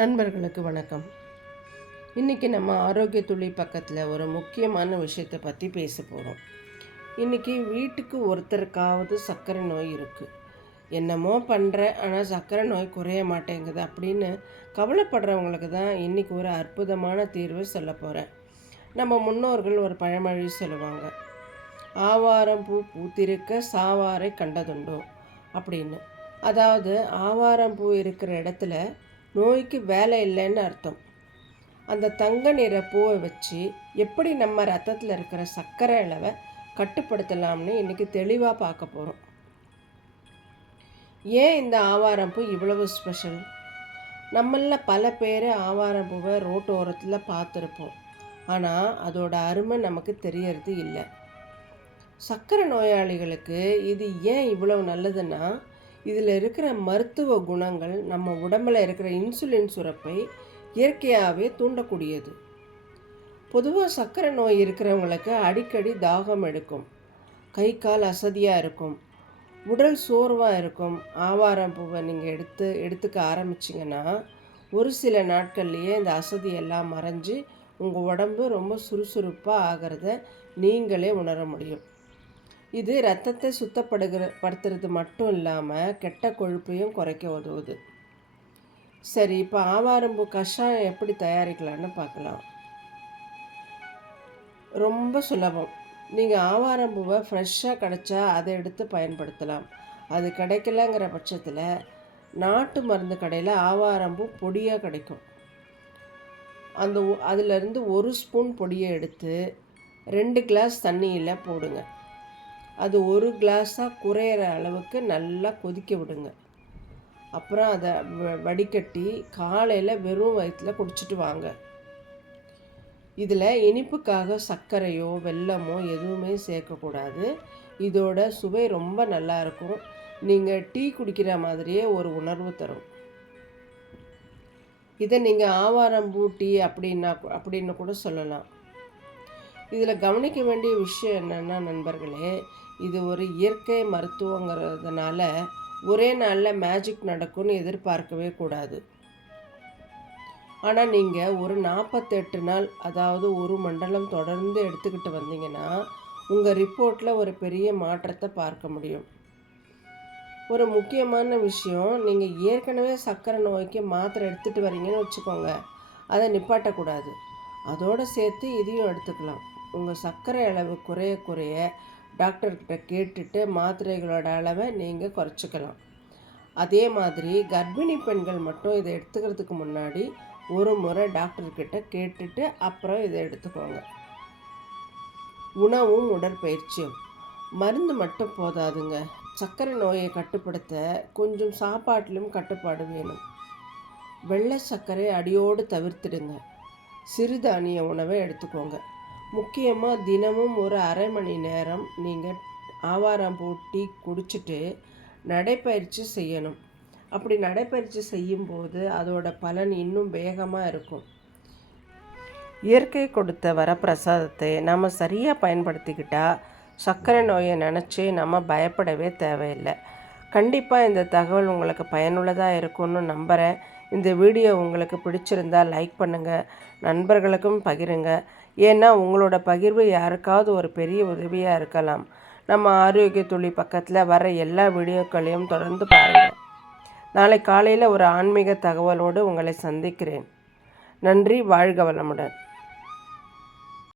நண்பர்களுக்கு வணக்கம். இன்றைக்கி நம்ம ஆரோக்கிய துளி பக்கத்தில் ஒரு முக்கியமான விஷயத்தை பற்றி பேச போகிறோம். இன்றைக்கி வீட்டுக்கு ஒருத்தருக்காவது சர்க்கரை நோய் இருக்குது. என்னமோ பண்ணுறேன், ஆனால் சர்க்கரை நோய் குறைய மாட்டேங்குது அப்படின்னு கவலைப்படுறவங்களுக்கு தான் இன்றைக்கி ஒரு அற்புதமான தீர்வு சொல்ல போகிறேன். நம்ம முன்னோர்கள் ஒரு பழமொழி சொல்லுவாங்க, ஆவாரம் பூ பூத்திருக்க சாவாரை கண்டதுண்டோ அப்படின்னு. அதாவது ஆவாரம் பூ இருக்கிற இடத்துல நோய்க்கு வேலை இல்லைன்னு அர்த்தம். அந்த தங்க நிற பூவை வச்சு எப்படி நம்ம ரத்தத்தில் இருக்கிற சர்க்கரை அளவை கட்டுப்படுத்தலாம்னு இன்றைக்கி தெளிவாக பார்க்க போகிறோம். ஏன் இந்த ஆவாரம் பூ இவ்வளவு ஸ்பெஷல்? நம்மள பல பேர் ஆவாரம் பூவை ரோட்டு ஓரத்தில் பார்த்துருப்போம், ஆனால் அதோட அருமை நமக்கு தெரியறது இல்லை. சர்க்கரை நோயாளிகளுக்கு இது ஏன் இவ்வளவு நல்லதுன்னா, இதில் இருக்கிற மருத்துவ குணங்கள் நம்ம உடம்பில் இருக்கிற இன்சுலின் சுரப்பை இயற்கையாகவே தூண்டக்கூடியது. பொதுவாக சர்க்கரை நோய் இருக்கிறவங்களுக்கு அடிக்கடி தாகம் எடுக்கும், கை கால் அசதியாக இருக்கும், உடல் சோர்வாக இருக்கும். ஆவாரம் பூவை நீங்கள் எடுத்துக்க ஆரம்பிச்சிங்கன்னா ஒரு சில நாட்கள்லேயே இந்த அசதி எல்லாம் மறைஞ்சு உங்கள் உடம்பு ரொம்ப சுறுசுறுப்பாக ஆகிறத நீங்களே உணர முடியும். இது இரத்தத்தை படுத்துறது மட்டும் இல்லாமல் கெட்ட கொழுப்பையும் குறைக்க உதவுது. சரி, இப்போ ஆவாரம்பூ கஷாயம் எப்படி தயாரிக்கலான்னு பார்க்கலாம். ரொம்ப சுலபம். நீங்கள் ஆவாரம்பூவை ஃப்ரெஷ்ஷாக கிடச்சா அதை எடுத்து பயன்படுத்தலாம். அது கிடைக்கலங்கிற பட்சத்தில் நாட்டு மருந்து கடையில் ஆவாரம்பூ பொடியாக கிடைக்கும். அதிலிருந்து 1 ஸ்பூன் பொடியை எடுத்து 2 கிளாஸ் தண்ணியில் போடுங்க. அது 1 கிளாஸாக குறையிற அளவுக்கு நல்லா கொதிக்க விடுங்க. அப்புறம் அதை வடிகட்டி காலையில் வெறும் வயிற்றில் குடிச்சிட்டு வாங்க. இதில் இனிப்புக்காக சர்க்கரையோ வெல்லமோ எதுவுமே சேர்க்கக்கூடாது. இதோட சுவை ரொம்ப நல்லாயிருக்கும். நீங்கள் டீ குடிக்கிற மாதிரியே ஒரு உணர்வு தரும். இதை நீங்கள் ஆவாரம்பூ டீ அப்படின்னு கூட சொல்லலாம். இதில் கவனிக்க வேண்டிய விஷயம் என்னென்னா நண்பர்களே, இது ஒரு இயற்கை மருத்துவங்கிறதுனால ஒரே நாளில் மேஜிக் நடக்கும்னு எதிர்பார்க்கவே கூடாது. ஆனால் நீங்கள் ஒரு 48 நாள், அதாவது ஒரு மண்டலம் தொடர்ந்து எடுத்துக்கிட்டு வந்தீங்கன்னா உங்கள் ரிப்போர்ட்டில் ஒரு பெரிய மாற்றத்தை பார்க்க முடியும். ஒரு முக்கியமான விஷயம், நீங்கள் ஏற்கனவே சர்க்கரை நோய்க்கு மாத்திரை எடுத்துகிட்டு வரீங்கன்னு வச்சுக்கோங்க, அதை நிப்பாட்டக்கூடாது. அதோடு சேர்த்து இதையும் எடுத்துக்கலாம். உங்கள் சர்க்கரை அளவு குறைய குறைய டாக்டர்கிட்ட கேட்டுட்டு மாத்திரைகளோட அளவை நீங்கள் குறைச்சிக்கலாம். அதே மாதிரி கர்ப்பிணி பெண்கள் மட்டும் இதை எடுத்துக்கிறதுக்கு முன்னாடி ஒரு முறை டாக்டர்கிட்ட கேட்டுட்டு அப்புறம் இதை எடுத்துக்கோங்க. உணவும் உடற்பயிற்சியும் மருந்து மட்டும் போதாதுங்க. சர்க்கரை நோயை கட்டுப்படுத்த கொஞ்சம் சாப்பாட்டிலும் கட்டுப்பாடு வேணும். வெள்ளை சர்க்கரை அடியோடு தவிர்த்திடுங்க. சிறுதானிய உணவை எடுத்துக்கோங்க. முக்கியமாக தினமும் ஒரு அரை மணி நேரம் நீங்கள் ஆவாரம்பூ டீ குடிச்சிட்டு நடைப்பயிற்சி செய்யணும். அப்படி நடைப்பயிற்சி செய்யும்போது அதோட பலன் இன்னும் வேகமாக இருக்கும். இயற்கை கொடுத்த வரப்பிரசாதத்தை நம்ம சரியாக பயன்படுத்திக்கிட்டால் சர்க்கரை நோயை நினச்சி நம்ம பயப்படவே தேவையில்லை. கண்டிப்பாக இந்த தகவல் உங்களுக்கு பயனுள்ளதாக இருக்கும்னு நம்புகிறேன். இந்த வீடியோ உங்களுக்கு பிடிச்சிருந்தால் லைக் பண்ணுங்கள், நண்பர்களுக்கும் பகிருங்க. ஏன்னா உங்களோட பகிர்வு யாருக்காவது ஒரு பெரிய உதவியாக இருக்கலாம். நம்ம ஆரோக்கிய துளி பக்கத்தில் வர எல்லா வீடியோக்களையும் தொடர்ந்து பாருங்கள். நாளை காலையில் ஒரு ஆன்மீக தகவலோடு உங்களை சந்திக்கிறேன். நன்றி. வாழ்க வளமுடன்.